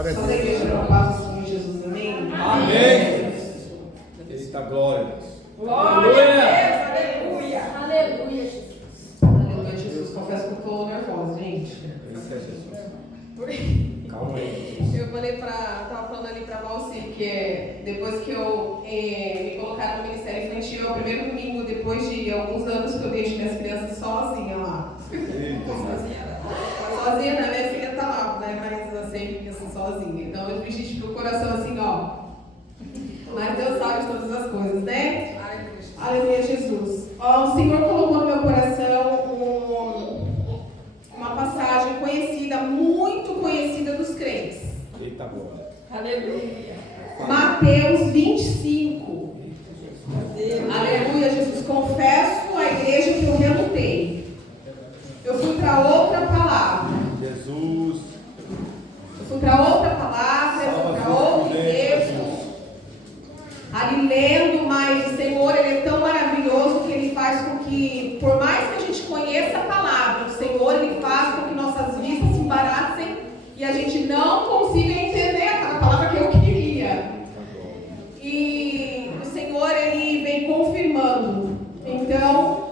Só da igreja da paz do Senhor Jesus, amém? Amém. Eita glória a Deus. Glória a Deus, aleluia. Aleluia, Jesus. Aleluia, Jesus. Confesso que eu estou nervosa, gente. Eita Jesus. Calma aí. Tava falando ali pra Valci, que depois que eu me colocaram no ministério infantil, é o primeiro domingo, depois de alguns anos que eu deixo minhas crianças sozinha lá. Sozinha, né? Minha filha tá lá, né? Mas eu sempre fico assim sozinha. Então eu fiz gente pro coração assim, ó. Mas Deus sabe de todas as coisas, né? Aleluia, Jesus. Ó, o Senhor colocou no meu coração uma passagem conhecida, muito conhecida dos crentes. Eita glória. Aleluia. Mateus 25. Aleluia, Jesus. Confesso à igreja que eu relutei. Eu fui para outra palavra. Jesus. Eu fui para outra palavra, eu fui para outro texto. Ali lendo, mas o Senhor, Ele é tão maravilhoso que Ele faz com que, por mais que a gente conheça a palavra, o Senhor, Ele faz com que nossas vistas se embaraçem e a gente não consiga entender aquela palavra que eu queria. E o Senhor, Ele vem confirmando. Então,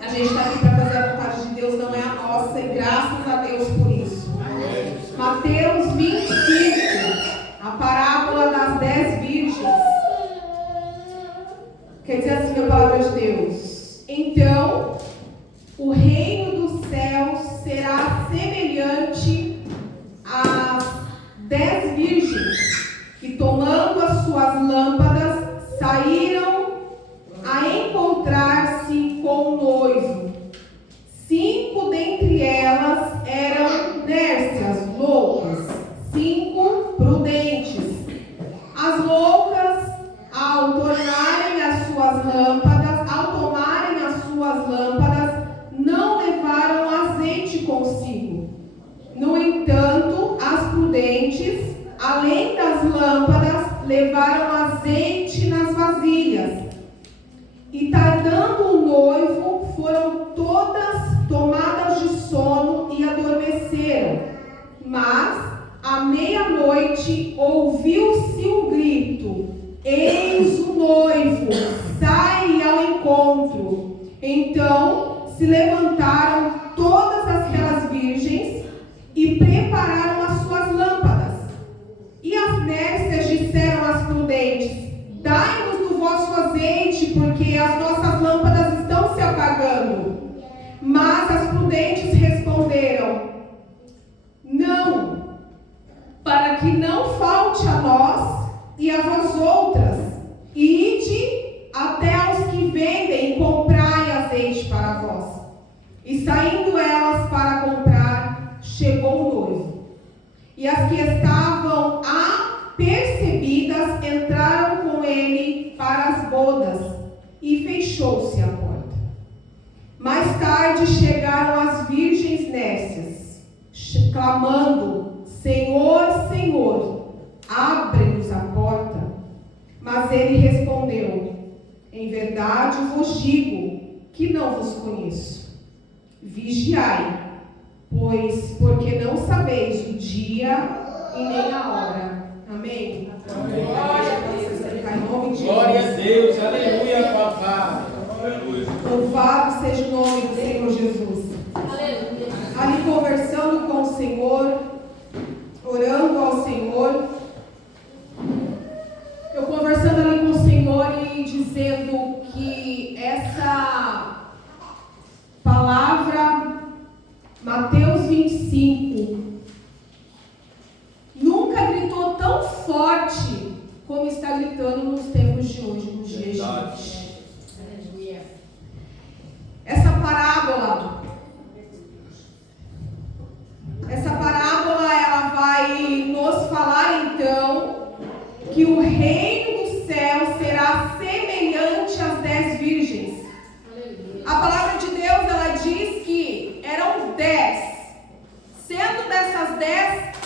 a gente está aqui para fazer a vontade de Deus, não é a nossa, e graças a Deus por isso. Mateus 25, a parábola das 10 virgens. Quer dizer assim a palavra de Deus: então, o reino dos céus será semelhante às 10 virgens que, tomando as suas lâmpadas, saíram a encontrar-se com o noivo. 5 dentre elas eram nércias, loucas, 5 prudentes. As loucas, ao tomarem as suas lâmpadas, não levaram azeite consigo. No entanto, as prudentes, além das lâmpadas, levaram azeite nas vasilhas. E tardando o noivo, foram todas tomadas de sono e adormeceram. Mas, à meia-noite, ouviu-se um grito: eis o noivo, sai ao encontro. Então se levantaram todas aquelas virgens e prepararam as suas lâmpadas. E as nércias disseram às prudentes: dai-nos do vosso azeite, porque as nossas lâmpadas estão se apagando. Mas as prudentes responderam: não, para que não falte a nós e a vós outras, ide até aos que vendem e comprai azeite para vós. E saindo elas para comprar, chegou o noivo. E as que estavam apercebidas entraram com ele para as bodas, e fechou-se a porta. Mais tarde chegaram as virgens nércias, clamando: Senhor, Senhor, abre-nos a porta. Mas ele respondeu: em verdade vos digo que não vos conheço. Vigiai, porque não sabeis o dia e nem a hora. Amém? Amém. Glória a Deus, em nome de Jesus. Glória a Deus, aleluia, papai. Aleluia. Louvado seja o nome do Senhor Jesus. Aleluia. Ali conversando com o Senhor, orando ao Senhor, eu conversando ali com o Senhor e dizendo que essa palavra, Mateus 25, nunca gritou tão forte como está gritando nos tempos de hoje, nos dias de hoje. Aleluia. Essa parábola, ela vai nos falar então que o reino do céu será semelhante às 10 virgens. A palavra de Deus, ela diz que eram 10, sendo dessas 10,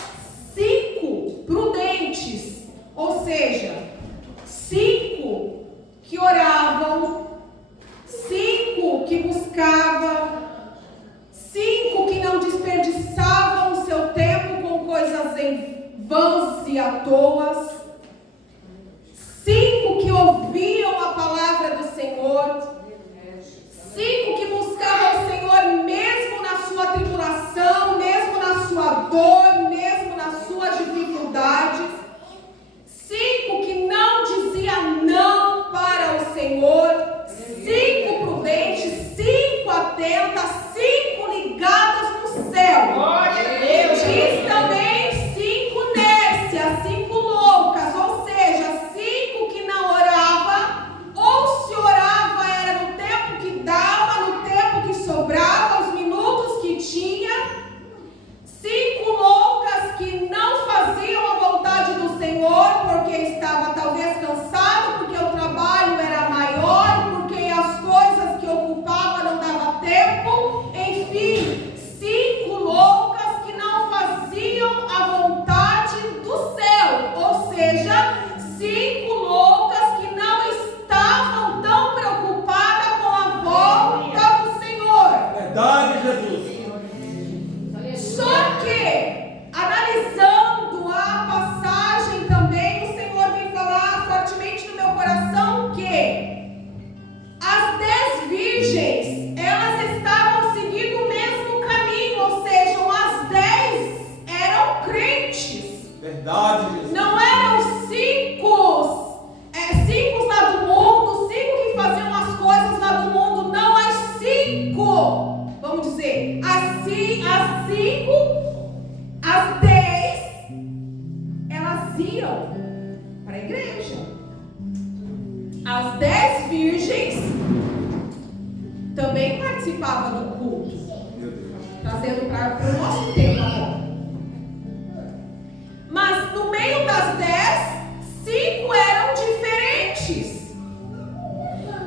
5 prudentes, ou seja, 5 que oravam, 5 que buscavam, 5 que não desperdiçavam o seu tempo com coisas vãs e à toas. 5 que ouviam a palavra do Senhor. 5 que buscavam o Senhor mesmo na sua tribulação, mesmo na sua dor, mesmo nas suas dificuldades. 5 que não dizia não para o Senhor. 5 prudentes, 5 atentas, 5 ligadas no céu. Diz também 5 nércias, 5 loucas, ou seja, 5 que não orava, ou se orava era no tempo que dava, no tempo que sobrava, os minutos que tinha. 5 loucas que não faziam a vontade do Senhor porque estava talvez cansado, porque o trabalho era maior, porque as coisas que ocupava não dava tempo. Enfim, 5 loucas que não faziam a vontade do céu, ou seja, 5 loucas que não estavam tão preocupadas com a volta do Senhor. Verdade, Jesus. Só que, analisando a passagem também, o Senhor vem falar fortemente no meu coração que as 10 virgens, elas estavam seguindo o mesmo caminho, ou seja, as 10 eram crentes. Verdade, Jesus. Não eram 5 lá do mundo, 5 que faziam as coisas lá do mundo, não, as 5, vamos dizer, as 10, elas iam para a igreja. As 10 virgens também participavam do culto, Meu Deus. trazendo para o nosso tempo agora. Mas no meio das 10, 5 eram diferentes.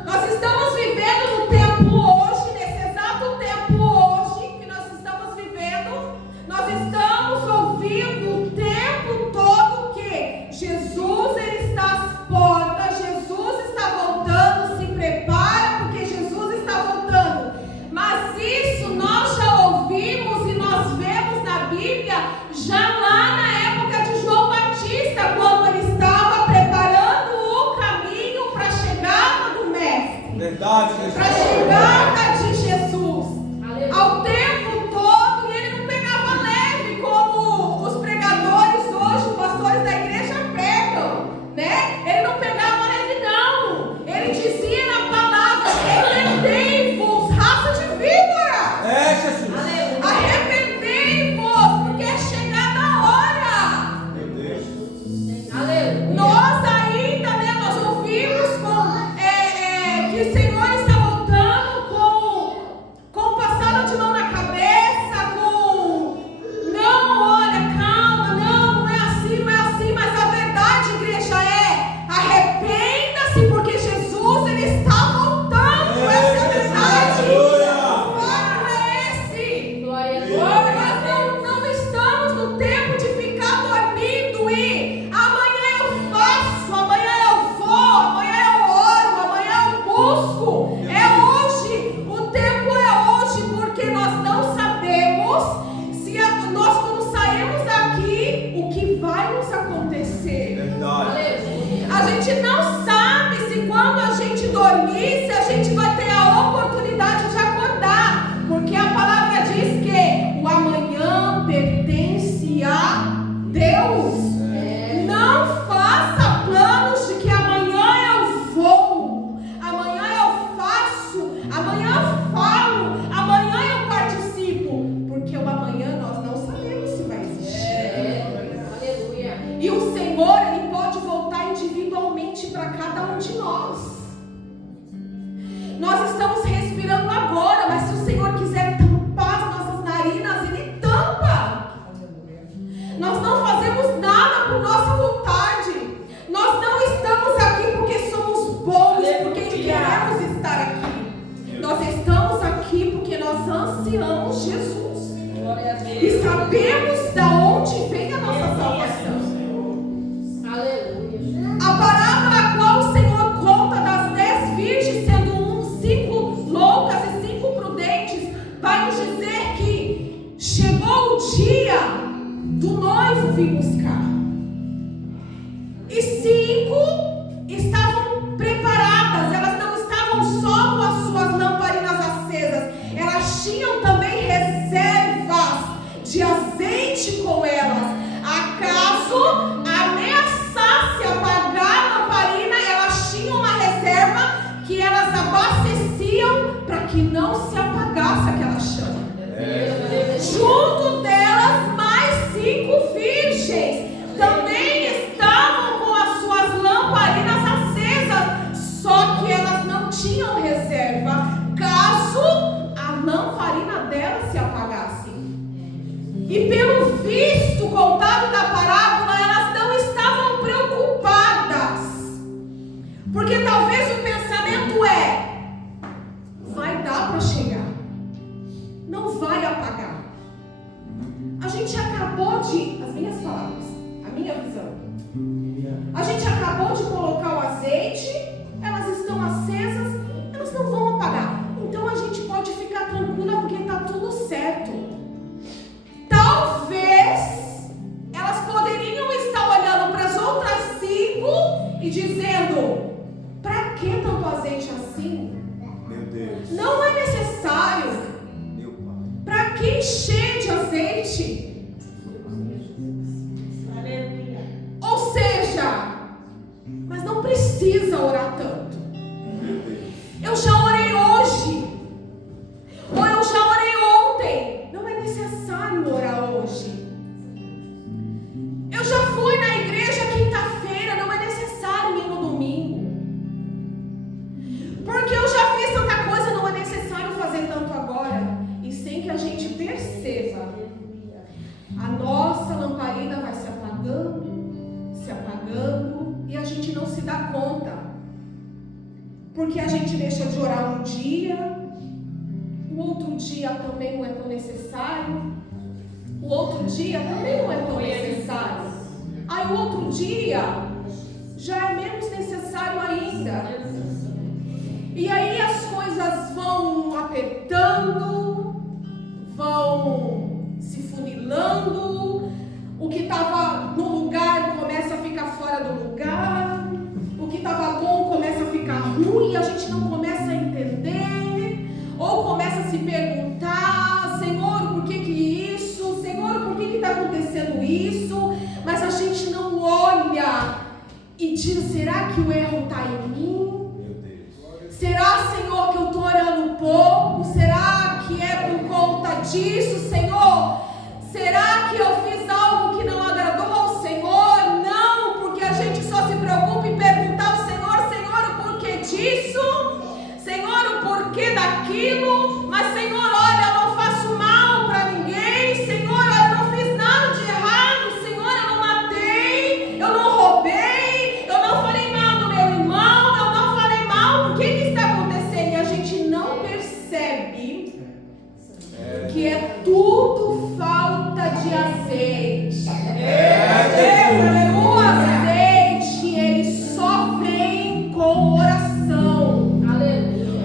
Nós estamos vivendo no tempo hoje, nesse exato tempo hoje que nós estamos vivendo, nós estamos ouvindo o tempo todo que Jesus ele está às portas, Jesus está voltando, se prepara porque Jesus está voltando. Mas isso nós já ouvimos e nós vemos na Bíblia já lá na época de João Batista, quando ele estava preparando o caminho para a chegada do Mestre, Verdade, Jesus. para a chegada de Jesus. Ao tempo todo, e ele não pegava leve como os pregadores hoje, os pastores da igreja pregam, né? Ele não pegava leve não. Ele dizia na palavra: arrependei-vos, raça de víbora. É, Jesus. Arrependei-vos, porque é chegada a hora. Meu Deus. Nós ainda, né, nós ouvimos que o Senhor está voltando com passada de mão na cabeça, não, olha, calma, não é assim, mas a verdade, igreja, arrependa-se, porque Jesus, ele está voltando, essa é a verdade. O fato é esse. Nós não estamos no tempo de ficar dormindo e amanhã eu faço, amanhã eu vou, amanhã eu oro, amanhã eu busco. É hoje, o tempo é hoje, porque nós não sabemos se nós quando saímos daqui, o que vai nos acontecer. Verdade. A gente não sabe se quando a gente dormir, se a gente vai ter a oportunidade de acordar, porque a palavra diz que o amanhã pertence a Deus. Não faça planos de que amanhã eu vou, amanhã eu faço, amanhã eu falo, amanhã eu participo, porque o amanhã nós não sabemos se vai existir. E o Senhor, ele pode voltar individualmente para cada um de nós. Nós estamos respirando agora, mas se o Senhor quiser tampar as nossas narinas, ele tampa. Nós não fazemos nada por nossa vontade. Nós não estamos aqui porque somos bons, porque queremos estar aqui. Nós estamos aqui porque nós ansiamos Jesus. E sabemos da onde vem a nossa salvação. A parábola a qual o Senhor conta das 10 virgens, sendo 5 loucas e 5 prudentes, vai nos dizer que chegou o dia do noivo vir buscar. Eu já fui na igreja quinta-feira, não é necessário ir no domingo. Porque eu já fiz tanta coisa, não é necessário fazer tanto agora. E sem que a gente perceba, a nossa lamparina vai se apagando, e a gente não se dá conta. Porque a gente deixa de orar um dia, o outro dia também não é tão necessário, o outro dia também não é tão necessário. Aí o outro dia já é menos necessário ainda. E aí as coisas vão apertando, vão se funilando, o que estava no lugar começa a ficar fora do lugar, o que estava bom começa a ficar ruim, a gente não começa a entender, ou começa a se perguntar: Senhor, por que isso? Senhor, por que está acontecendo isso? Mas a gente não olha e diz: será que o erro está em mim? Será, Senhor, que eu estou orando pouco? Será que é por conta disso, Senhor? Será que eu fiz algo que não agradou ao Senhor? Não, porque a gente só se preocupa em perguntar ao Senhor: Senhor, o porquê disso? Senhor, o porquê daquilo? Mas, Senhor, olha, eu não faço mal para ninguém. Senhor, eu não fiz nada de errado. Senhor, eu não matei, eu não roubei, eu não falei mal do meu irmão, eu não falei mal. O que está acontecendo? E a gente não percebe que é tudo falta de azeite. O azeite, ele só vem com oração.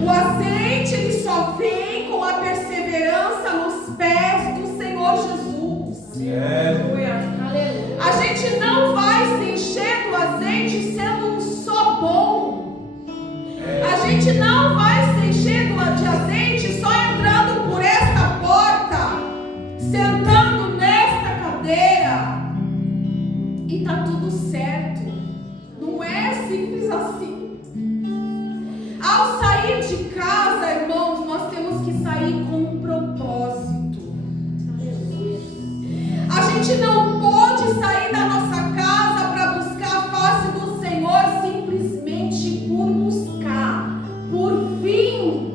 O azeite, ele só vem com a perseverança nos pés do Senhor Jesus. A gente não vai se encher do azeite sendo só bom. A gente não vai se encher de azeite só entrando por esta porta, sentando nesta cadeira e tá tudo certo. Não é simples assim. Ao sair de casa, irmãos, nós temos que sair com um propósito. A gente não pode sair da nossa casa para buscar a face do Senhor simplesmente por buscar, por fim.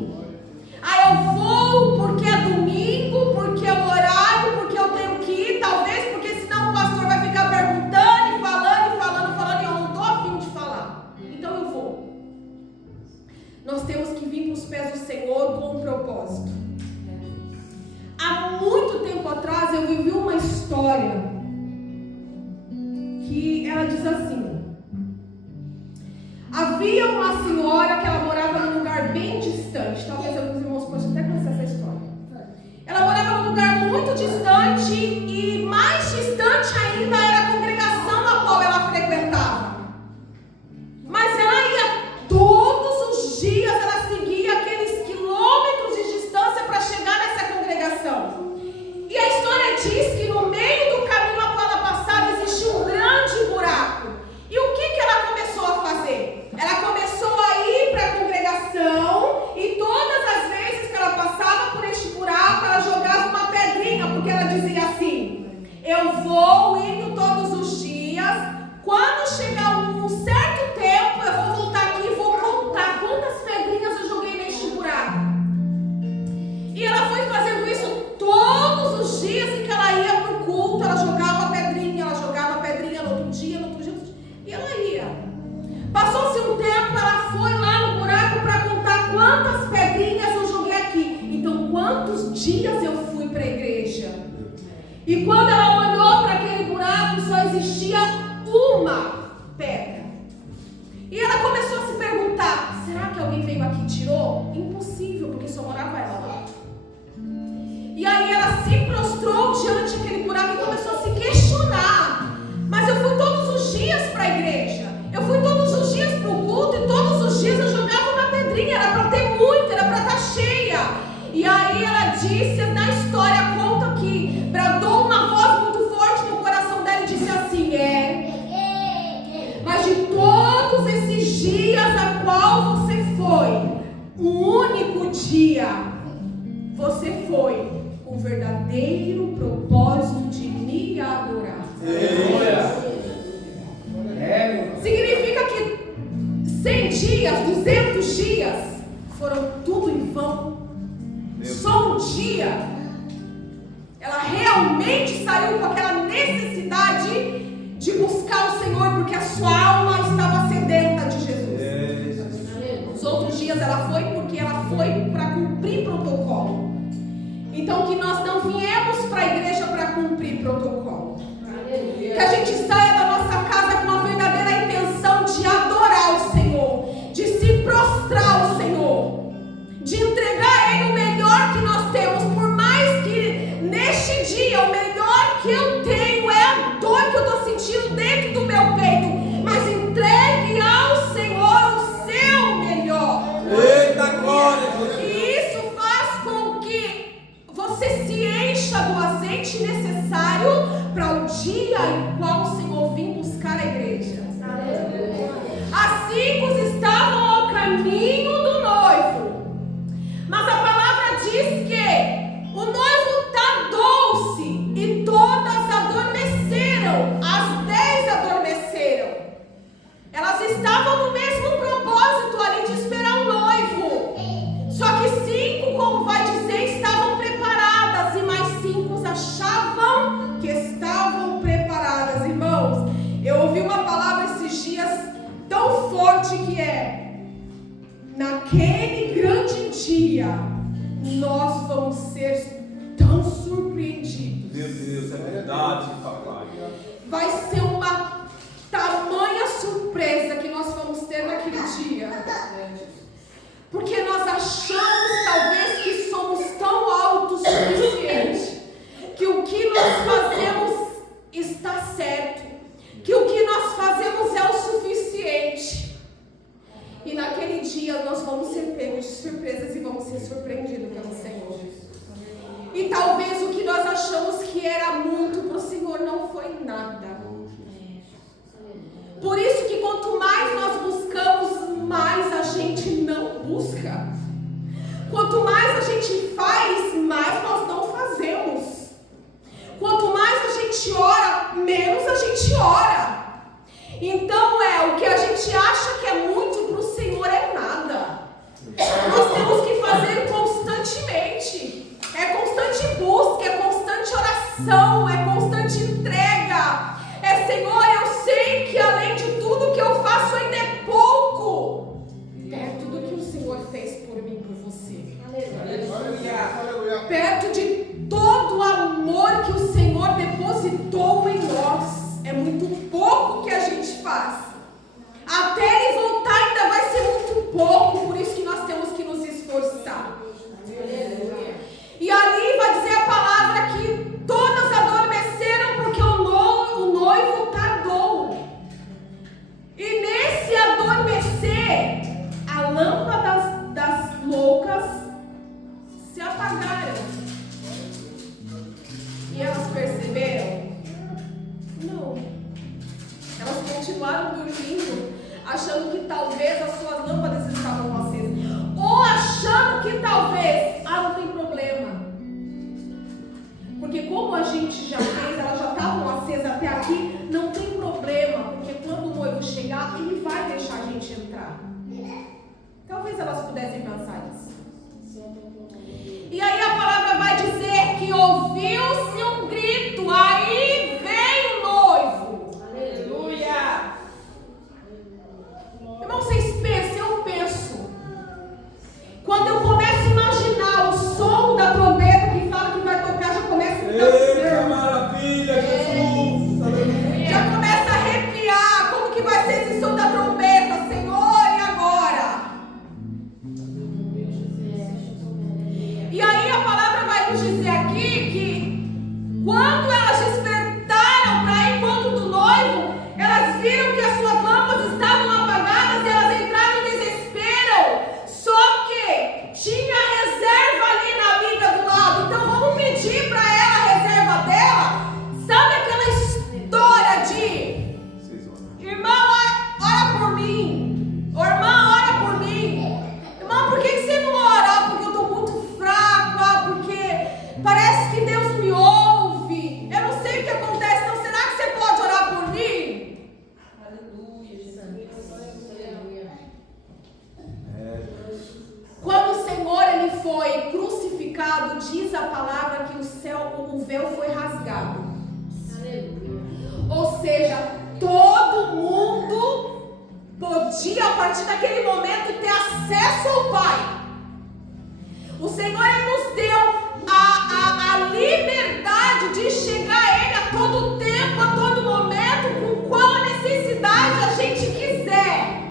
Eu vou porque é domingo, porque é o horário, porque eu tenho que ir, talvez porque senão o pastor vai ficar perguntando e falando, e eu não estou a fim de falar. Então eu vou. Nós temos que vir para os pés do Senhor com um propósito. Há muito tempo atrás eu vivi uma história que ela diz assim: havia uma senhora que ela morava num lugar bem distante. Talvez alguns irmãos possam até conhecer essa história. Ela morava num lugar muito distante, e mais distante ainda era a congregação a qual ela frequentava. Mas ela ia todos os dias, ela seguia aqueles quilômetros de distância para chegar nessa congregação. E a história diz que no meio do caminho a qual ela passava existia um grande buraco. E o que ela começou a fazer? Ela começou a ir para a congregação, e todas as vezes que ela passava por este buraco, ela jogava uma pedrinha, porque ela dizia assim: eu vou indo todos os dias, quando chegar um certo tempo, eu vou voltar aqui e vou contar quantas pedrinhas eu joguei neste buraco. E ela foi fazendo isso todos os dias em que ela ia para o culto. Ela jogava pedrinha no outro dia, e ela ia. Passou-se um tempo, ela foi lá no buraco para contar quantas pedrinhas eu joguei aqui. Então, quantos dias eu fui para a igreja? E quando ela olhou para aquele buraco, só existia uma pedra. E ela começou a se perguntar: será que alguém veio aqui e tirou? Impossível, porque só morava ela lá. E aí ela se prostrou diante daquele buraco e começou a se questionar: mas eu fui todos os dias para a igreja, eu fui todos os dias para o culto, e todos os dias eu jogava uma pedrinha, era para ter muito, era para estar cheia. E aí ela disse, na história conta que bradou uma voz muito forte no coração dela e disse assim: mas de todos esses dias a qual você foi, um único dia você foi com o verdadeiro propósito de me adorar. dias, 200 dias, foram tudo em vão. Só um dia, ela realmente saiu com aquela necessidade de buscar o Senhor, porque a sua alma estava sedenta de Jesus. Os outros dias ela foi porque ela foi para cumprir protocolo. Então que nós não viemos para a igreja para cumprir protocolo. Que a gente saia da nossa casa com uma verdadeira intenção de adorar o Senhor, de se prostrar ao Senhor, de entregar a Ele o melhor que nós temos. Por mais que neste dia o melhor que eu tenho é a dor que eu estou sentindo dentro do meu peito, mas entregue ao Senhor o seu melhor. Eita glória! E isso faz com que você se encha do azeite necessário para o dia em qual o Senhor vir buscar a igreja. As 5 estavam ao caminho do noivo, mas a palavra diz que o noivo tardou-se e todas adormeceram. As 10 adormeceram. Elas estavam no mesmo propósito ali de esperar o noivo. Só que 5, como vai dizer, estavam preparadas e mais 5 achavam que estavam preparadas. Irmãos, eu ouvi uma palavra esses dias tão forte que é: naquele grande dia nós vamos ser tão surpreendidos. Meu Deus, é verdade, papai. Vai ser uma tamanha surpresa que nós vamos ter naquele dia. Porque nós achamos talvez que somos tão autossuficientes, que o que nós fazemos está certo, que o que nós fazemos é o suficiente. E naquele dia nós vamos ser pegos de surpresas e vamos ser surpreendidos pelo Senhor. E talvez o que nós achamos que era muito para o Senhor não foi nada. Por isso que quanto mais nós buscamos, mais a gente não busca. Quanto mais a gente faz, mais nós não fazemos. Quanto mais a gente ora, menos a gente ora. Então o que a gente acha que é muito para o Senhor é nada. Nós temos que fazer constantemente. É constante busca, é constante oração, é constante entrega. É: Senhor, eu sei que além de tudo que eu faço ainda é pouco, perto do que o Senhor fez por mim, por você. Aleluia. Perto de todo o amor que o Senhor depositou em nós. É muito pouco que a gente faz. Até Ele voltar ainda vai ser muito pouco. Por isso que nós temos que nos esforçar. E ali vai dizer a palavra que todas adormeceram porque o noivo tardou. E nesse adormecer, a lâmpada das loucas se apagaram. E elas perceberam? Não. Elas continuaram dormindo, achando que talvez as suas lâmpadas estavam acesas. Ou achando que talvez, não tem problema. Porque como a gente já fez, elas já estavam acesas até aqui, não tem problema. Porque quando o noivo chegar, ele vai deixar a gente entrar. Talvez elas pudessem pensar isso. E aí a palavra vai dizer que ouviu-se um grito, aí veio o noivo. Aleluia! Irmão, vocês pensam, eu penso. Quando eu começo a imaginar o som da trombeta que fala que vai tocar, já começa a Eita maravilha, Jesus! Aleluia. já começa a arrepiar. Como que vai ser esse som da trombeta, Senhor? E agora? E aí a palavra a partir daquele momento, ter acesso ao Pai. O Senhor nos deu a liberdade de chegar a Ele a todo tempo, a todo momento, com qual necessidade a gente quiser.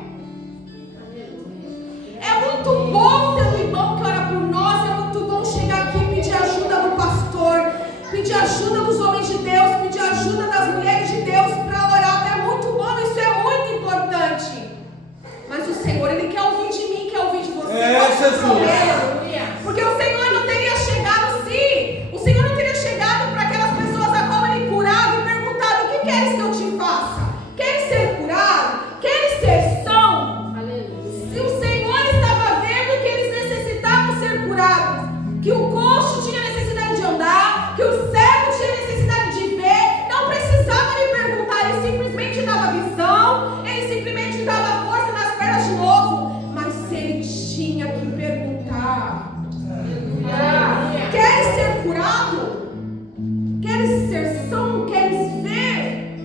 É muito bom ter um irmão que ora por nós, é muito bom chegar aqui e pedir ajuda do pastor, pedir ajuda dos homens de Deus, pedir ajuda das mulheres de Deus para orar. É muito bom, isso é muito importante. Mas o Senhor, Ele quer ouvir de mim, quer ouvir de você. Porque o Senhor não teria chegado se o Senhor não teria chegado para aquelas pessoas a qual Ele curava e perguntado: o que queres que eu te faça? Queres ser curado? Queres ser são? Se o Senhor estava vendo que eles necessitavam ser curados, que o coxo tinha necessidade de andar, que o cego tinha necessidade de ver, não precisava lhe perguntar, Ele simplesmente dava visão, Ele simplesmente dava força nas pernas de novo, mas Ele tinha que perguntar: queres ser curado? Queres ser são? Queres ver?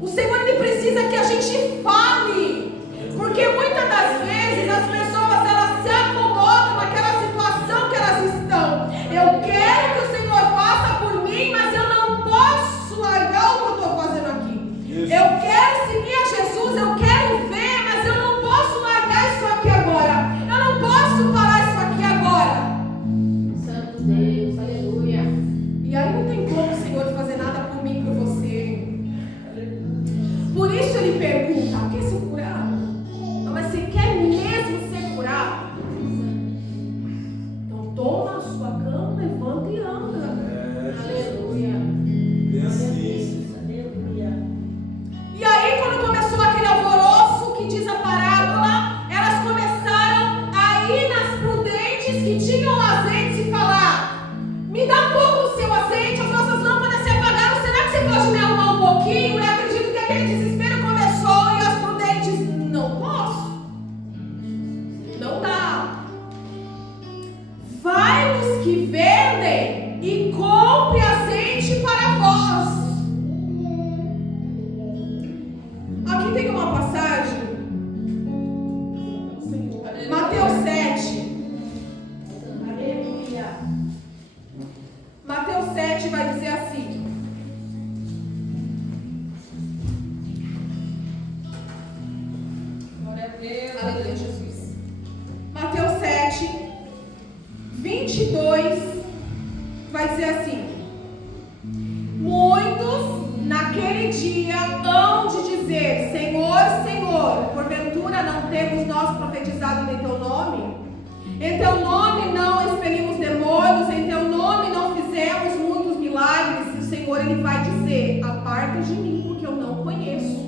O Senhor, Ele precisa que a gente fale, porque muitas das vezes as pessoas, elas se acomodam naquela situação que elas estão. Eu quero que o Senhor faça por mim, mas eu não posso largar o que eu estou fazendo aqui. Eu quero seguir a Jesus, eu quero ver, mas eu não posso largar isso aqui agora. Eu não posso parar isso aqui agora. Santo Deus, aleluia. E aí não tem como o Senhor fazer nada por mim, por você. Por isso Ele pergunta: quer ser curado? Não, mas você quer mesmo ser curado? Então toma a sua cama, levanta e anda. Aleluia. E aí, quando começou aquele alvoroço que diz a parábola, elas começaram a ir nas prudentes que tinham azeite e falar: me dá um pouco do seu azeite, as nossas lâmpadas se apagaram, será que você pode me arrumar um pouquinho? Eu acredito que aquele desespero começou e as prudentes: não posso, não dá. Vai nos que vendem e compre azeite para vós. Aqui tem uma passagem, Mateus 7. Aleluia. Mateus 7 vai dizer assim: Glória a Deus. aleluia, Jesus. Mateus 7, 22 vai dizer assim: muitos naquele dia hão de dizer: Senhor, Senhor, porventura não temos nós profetizado em teu nome? Em teu nome não expelimos demônios, em teu nome não fizemos muitos milagres. E o Senhor, Ele vai dizer: aparta de mim, porque eu não conheço.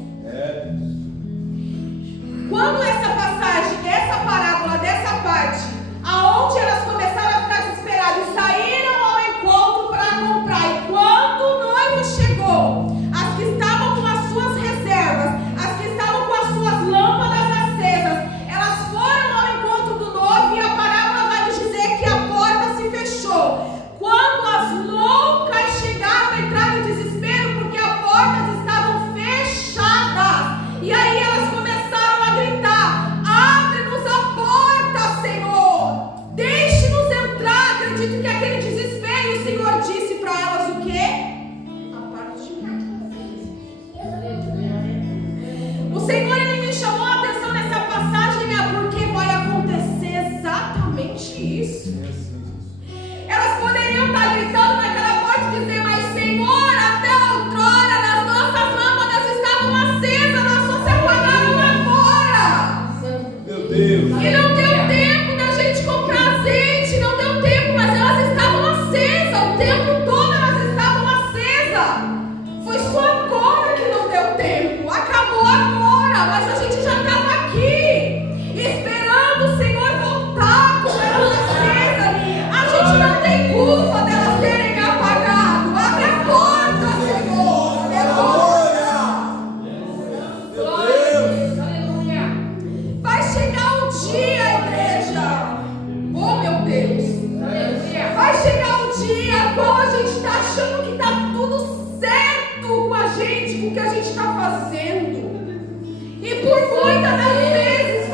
Quando essa passagem, essa parábola, dessa parte, aonde elas começaram a ficar desesperadas e saíram ao encontro para comprar, e quando o noivo chegou, as que estavam com as suas reservas, as que estavam com as suas lâmpadas acesas, elas foram ao encontro do noivo, e a parábola vai nos dizer que a porta se fechou. Quando as loucas chegaram, entraram em desespero porque as portas estavam fechadas, e aí elas começaram a gritar: abre-nos a porta, Senhor, deixe-nos entrar. Acredito que aquele desespero, o Senhor disse para elas o quê? A parte de mim. O Senhor, Ele me chamou a atenção nessa passagem, porque vai acontecer exatamente isso. Elas poderiam estar gritando naquela porta e dizer: mas Senhor, até outrora as nossas lâmpadas estavam acesas, elas só se apagaram agora. Meu Deus. E não deu tempo da gente comprar azeite, não deu tempo, mas elas estavam acesas, o tempo todo elas estavam acesas. Foi só agora que não deu tempo, acabou agora, mas a gente já estava aqui, esperando o Senhor voltar com elas acesas. A gente não tem culpa delas terem apagado. Abre a porta, Senhor. Glória. Aleluia. Vai chegar um dia, igreja. Oh, meu Deus. Aleluia. Vai chegar um dia quando a gente está achando que está tudo certo com a gente, com o que a gente está fazendo. E por muitas das vezes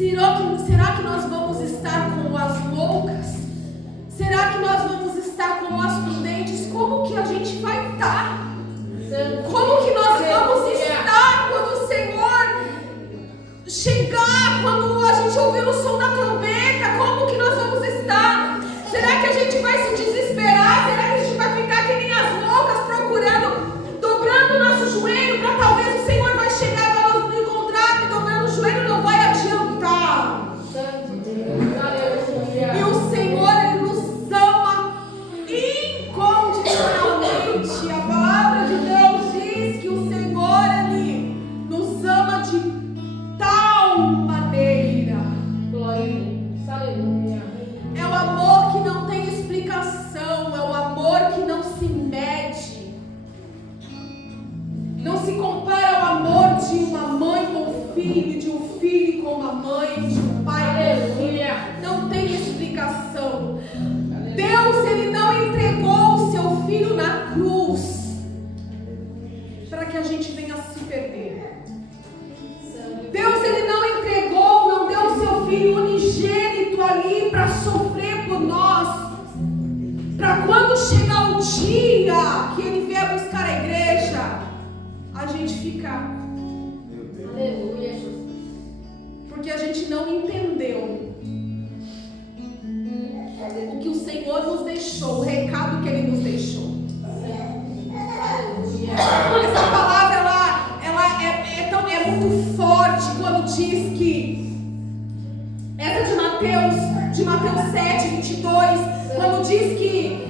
Será que nós vamos estar com as loucas? Será que nós vamos estar com as prudentes? Como que a gente vai estar? Como que nós vamos estar quando o Senhor chegar, quando a gente ouvir o som da trombeta? Como que nós vamos estar? Será que a gente vai se desesperar? Será que a gente vai ficar que nem as loucas procurando, dobrando o nosso joelho para talvez o Senhor vai chegar, vai nos encontrar e dobrando o joelho não vai adiantar? E o Senhor, Ele nos ama incondicionalmente. A palavra de Deus diz que o Senhor, Ele nos ama de tal maneira. Glória a Deus. Aleluia. É o amor que não tem explicação, é o amor que não se mede. Não se compara ao amor de uma mãe com o filho, de um filho com uma mãe, de um pai com o filho. Não tem explicação. Deus, Ele não entregou o seu filho na cruz para que a gente venha se perder. Deus, Ele não entregou, não deu o seu filho unigênito ali para sofrer por nós, para quando chegar o dia que Ele vier buscar a igreja, a gente ficar. Aleluia, Jesus. Porque a gente não entendeu o que o Senhor nos deixou, o recado que Ele nos deixou. Aleluia. Essa palavra, ela é muito forte quando diz que, essa de Mateus 7, 22, quando diz que,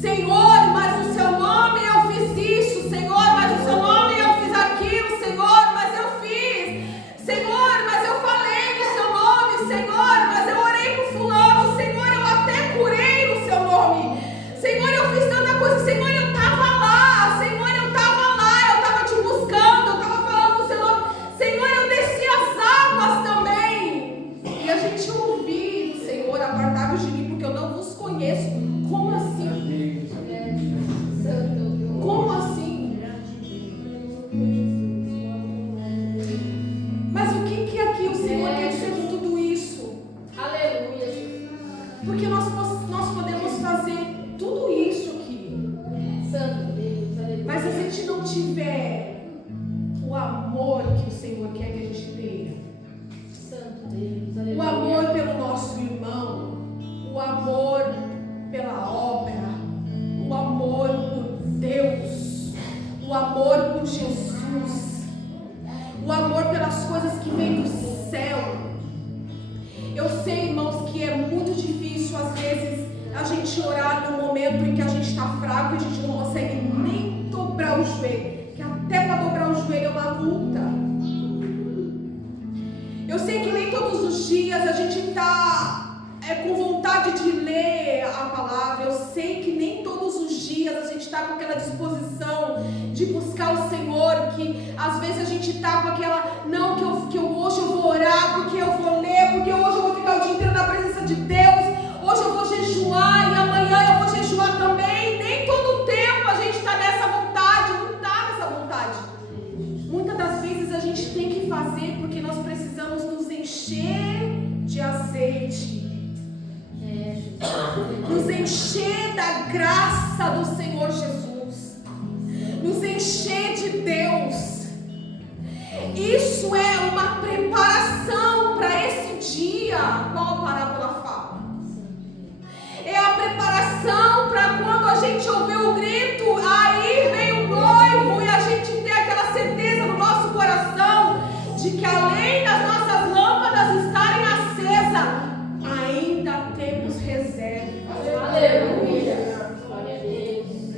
Senhor, mas no seu nome eu fiz isso, Senhor, mas no seu nome eu fiz aquilo, Senhor, mas eu fiz, Senhor, mas eu falei no seu nome, Senhor, mas eu orei por fulano, Senhor, eu até curei no seu nome, Senhor, eu fiz tanta coisa, Senhor, eu estava lá, Senhor, eu estava te buscando, eu estava falando no seu nome, Senhor, eu desci as águas também, e a gente ouvir, Senhor, apartai-vos de mim, porque eu não vos conheço. Como assim? Como assim? Mas o que aqui o Senhor quer dizer com tudo isso? Aleluia, Jesus. Porque nós podemos fazer tudo isso aqui, Santo Deus, aleluia. mas se a gente não tiver o amor que o Senhor quer que a gente tenha, Santo Deus, aleluia. o amor pelo nosso irmão, o amor pela obra, o amor por Deus, o amor por Jesus, o amor pelas coisas que vêm do céu. Eu sei, irmãos, que é muito difícil às vezes a gente orar no momento em que a gente está fraco e a gente não consegue nem dobrar o joelho, que até para dobrar o joelho é uma luta. Eu sei que nem todos os dias a gente está com vontade de ler a palavra. Eu sei que nem todos os dias a gente está com aquela disposição de buscar o Senhor, que às vezes a gente está com aquela, não, que eu hoje eu vou orar, porque eu vou ler, porque hoje eu vou ficar o dia inteiro na presença de Deus, hoje eu vou jejuar e amanhã eu vou jejuar também. Nem todo o tempo a gente está nessa vontade, não está nessa vontade. Muitas das vezes a gente tem que fazer porque nós precisamos nos encher de azeite, nos encher da graça do Senhor Jesus, nos encher de Deus. Isso é uma preparação para esse dia, qual a parábola fala. É a preparação para quando a gente ouvir o grito, aí vem o noivo, e a gente ter aquela certeza no nosso coração de que além das nossas lâmpadas estarem acesas, ainda temos reserva. Aleluia. Glória a Deus.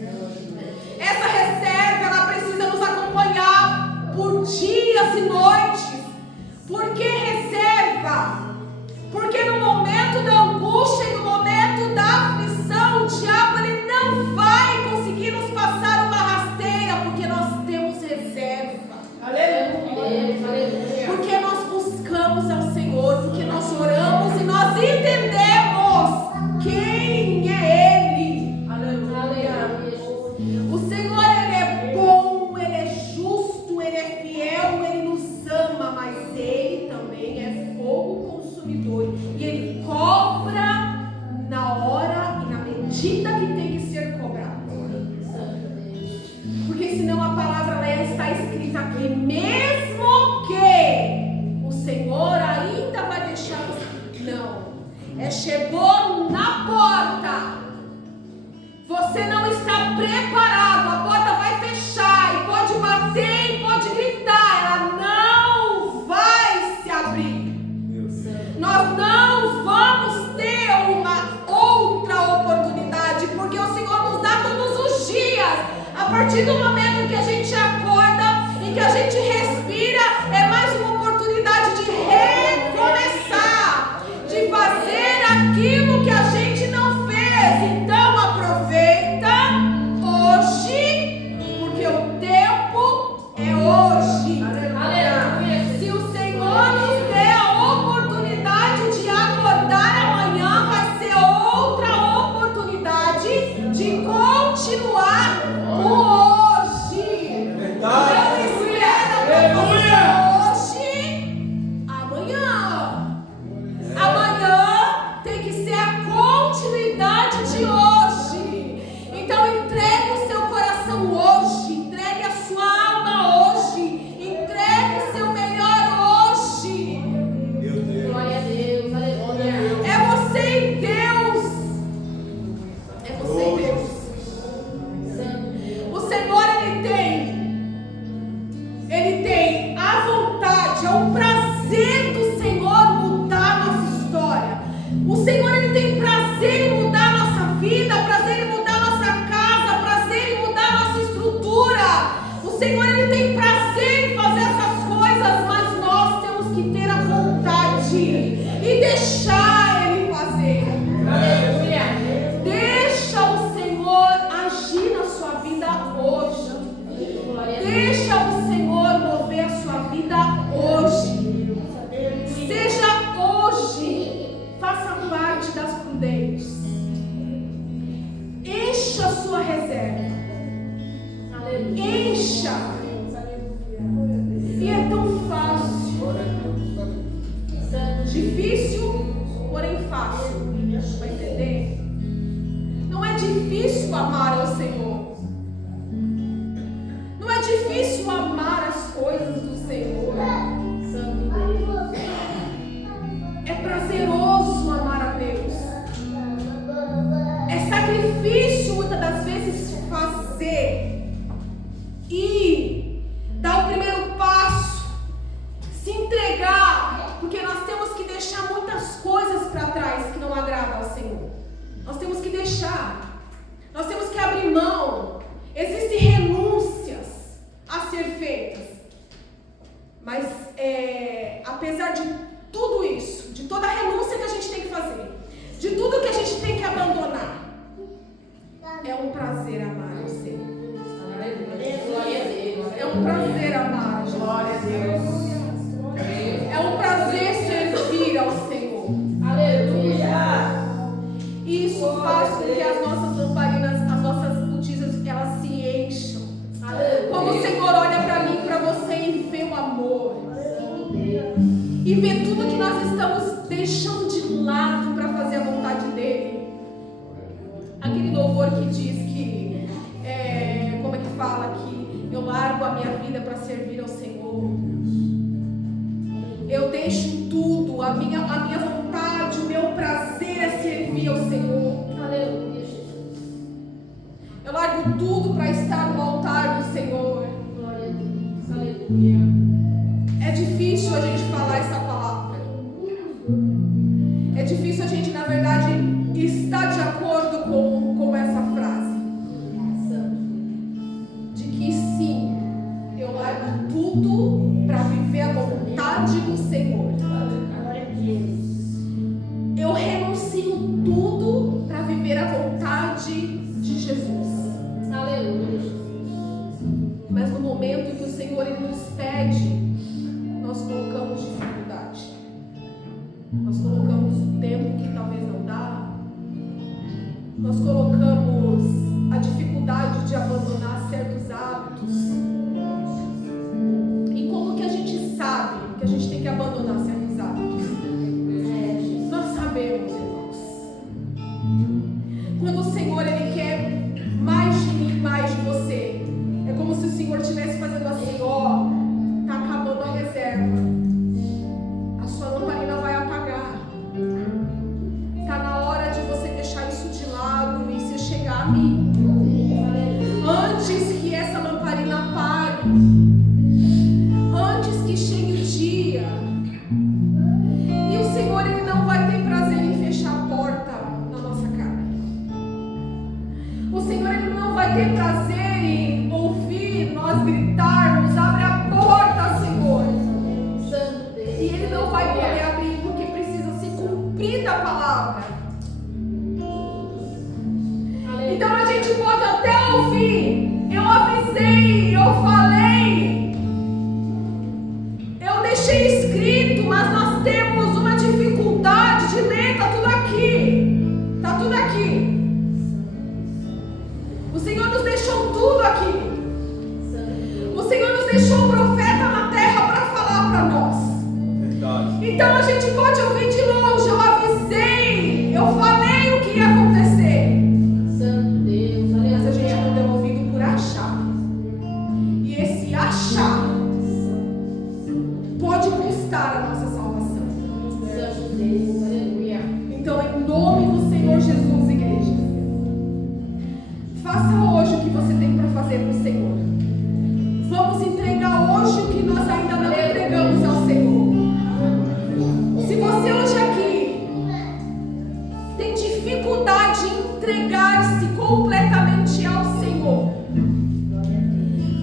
dívida que tem que ser cobrada. Porque senão a palavra está escrita aqui, mesmo que o Senhor ainda vai deixar. Não, chegou na porta. Você não está preparado, a porta vai fechar e pode bater e pode gritar, ela não vai se abrir. Nós não vamos ter uma outra oportunidade, porque o Senhor nos dá todos os dias. A partir do momento que a gente acorda e que a gente respira, é mais uma oportunidade de recomeçar, de fazer aquilo que a gente não fez. Então aproveita hoje, porque o tempo é hoje. Aleluia. Se o Senhor nos der a oportunidade de acordar amanhã, vai ser outra oportunidade de continuar o hoje. Não espera para hoje, amanhã. Amanhã tem que ser a continuidade de hoje. Então entregue o seu coração hoje, entregue a sua alma hoje, entregue o seu melhor hoje. Glória a Deus, aleluia. É você e Deus. É você e Deus. O Senhor, Ele tem a vontade, é um prazer do Senhor mudar a nossa história. O Senhor, Ele tem prazer em mudar a nossa vida, prazer em mudar a nossa casa, prazer em mudar a nossa estrutura. O Senhor, Ele tem prazer em fazer essas coisas, mas nós temos que ter a vontade e deixar Ele fazer. Aleluia. Deixa o Senhor agir na sua vida hoje. Deixa o Senhor mover a sua vida hoje. Seja hoje, faça parte das prudentes. Encha a sua reserva. Encha. E é tão fácil. Difícil, porém fácil. Vai entender? Não é difícil amar ao Senhor. Não é difícil amar as coisas do Senhor. É prazeroso amar a Deus. É sacrifício muitas das vezes fazer e dar o primeiro passo, se entregar, porque nós temos que deixar muitas coisas para trás que não agradam ao Senhor. Nós temos que deixar. Nós temos que abrir mão. Existem renúncias a ser feitas. Mas apesar de tudo isso, de toda a renúncia que a gente tem que fazer, de tudo que a gente tem que abandonar, é um prazer amar ao Senhor. Glória a Deus. É um prazer amar a Jesus. Glória a Deus. É um prazer servir ao Senhor. Aleluia. E isso faz com que as nossas lamparinas, as nossas botijas, elas se encham. Quando o Senhor olha para mim, para você e vê o amor, e vê tudo que nós estamos deixando de lado para fazer a vontade dele. Aquele louvor que diz que, como é que fala que eu largo a minha vida para servir ao Senhor. Eu deixo tudo, a minha vontade, o meu prazer é servir ao Senhor. Aleluia, Jesus. Eu largo tudo para estar no altar do Senhor. Glória a Deus. Aleluia. É difícil a gente falar essa palavra. É difícil a gente, na verdade, estar de acordo com essa frase. De que sim, eu largo tudo para viver a vontade do Senhor. Eu renuncio tudo para viver a vontade de Jesus. Aleluia. Mas no momento que o Senhor ele nos pede, nós colocamos dificuldade. Nós colocamos o tempo que talvez não dá. Nós colocamos a dificuldade de abandonar certos hábitos. E como que a gente sabe que a gente tem que abandonar certos hábitos? Nós sabemos, irmãos. Quando o Senhor caminho. Antes que essa lamparina apague, antes que chegue o dia, e o Senhor, Ele não vai ter prazer em fechar a porta na nossa cara. O Senhor, Ele não vai ter prazer em ouvir nós gritarmos: abre a porta, Senhor. E Ele não vai poder abrir porque precisa ser cumprida a palavra. Então a gente pode até ouvir: eu avisei, eu falei, eu deixei escrito, mas nós temos uma dificuldade de ler. Está tudo aqui, está tudo aqui. O Senhor nos deixou tudo aqui. O Senhor nos deixou um profeta na terra para falar para nós. Verdade. Então a gente pode ouvir de longe: eu avisei, eu falei o que ia acontecer. Mas a gente não deu ouvido por achar. E esse achar pode custar a nossa salvação. Então, em nome do Senhor Jesus, igreja, faça hoje o que você tem para fazer para o Senhor. Vamos entregar hoje o que nós ainda não entregamos ao Senhor. Se você hoje aqui tem dificuldade em entregar-se completamente ao Senhor,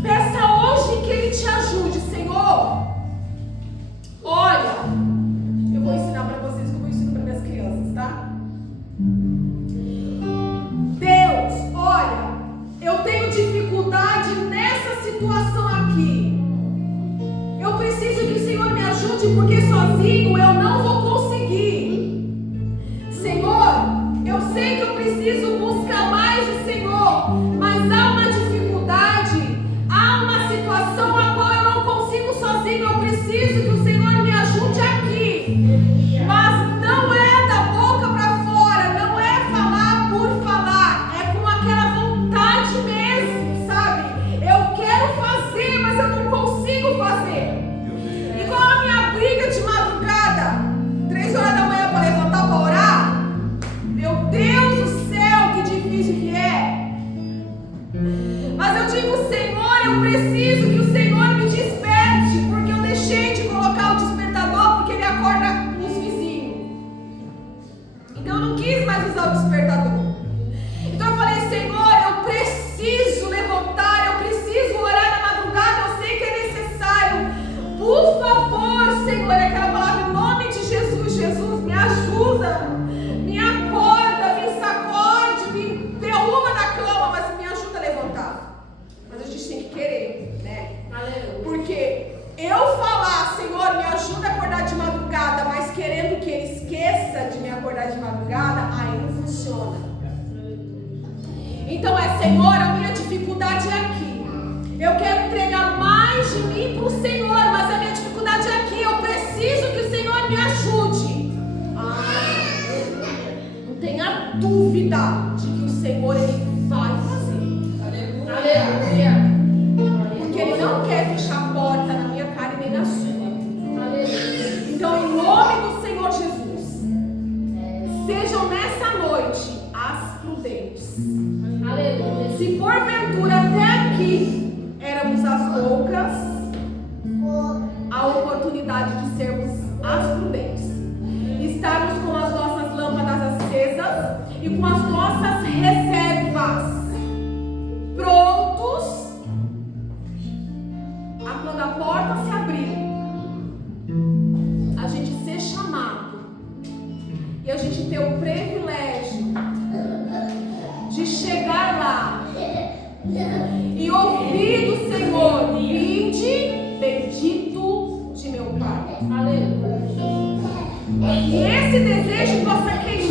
peça hoje que Ele te ajude. Senhor, olha, eu vou ensinar para vocês como eu ensino para minhas crianças, tá? Deus, olha, eu tenho dificuldade nessa situação aqui. Eu preciso que o Senhor me ajude, porque sozinho eu não vou conseguir. Senhor, eu sei que eu preciso buscar mais o Senhor, mas há uma dificuldade, há uma situação a qual eu não consigo sozinho. Eu preciso que o Senhor me ajude aqui. Mas não é da boca para fora, não é falar por falar, é com aquela vontade mesmo, sabe? Eu quero fazer, mas eu não consigo fazer. Igual a minha briga de madrugada, 3 horas da manhã para levantar para orar. Meu Deus do céu, que difícil que é. Mas eu digo: Senhor, eu preciso que o Senhor me desperte, porque eu deixei de colocar o despertador, porque ele acorda os vizinhos. Então eu não quis mais usar o despertador. Então eu falei: Senhor, eu preciso levantar, eu preciso orar na madrugada, eu sei que é necessário. Por favor, Senhor, é aquela palavra em nome de Jesus. Jesus, me ajuda, me acorda, me sacode, me derruba da cama, mas me ajuda a levantar. Mas a gente tem que querer, né? Porque eu falar: Senhor, me ajuda a acordar de madrugada, mas querendo que Ele esqueça de me acordar de madrugada, aí não funciona. Então Senhor, a minha dificuldade é aqui. Eu quero entregar mais de mim para o Senhor, mas a minha dificuldade é aqui. Eu preciso que o Senhor me ajude. Não tenha dúvida de que o Senhor, Ele vai fazer. Aleluia. Porque Ele não quer fechar a porta na minha cara e nem na sua. Aleluia. Então, em nome do Senhor Jesus, sejam nessa noite as prudentes. Aleluia. Se porventura até aqui éramos as loucas, a oportunidade de sermos as prudentes, estarmos com as nossas lâmpadas acesas e com as nossas reservas prontos a quando a porta se abrir, a gente ser chamado e a gente ter o privilégio de chegar lá e ouvir do Senhor: vinde, bendito de meu Pai. Aleluia. E esse desejo possa queimar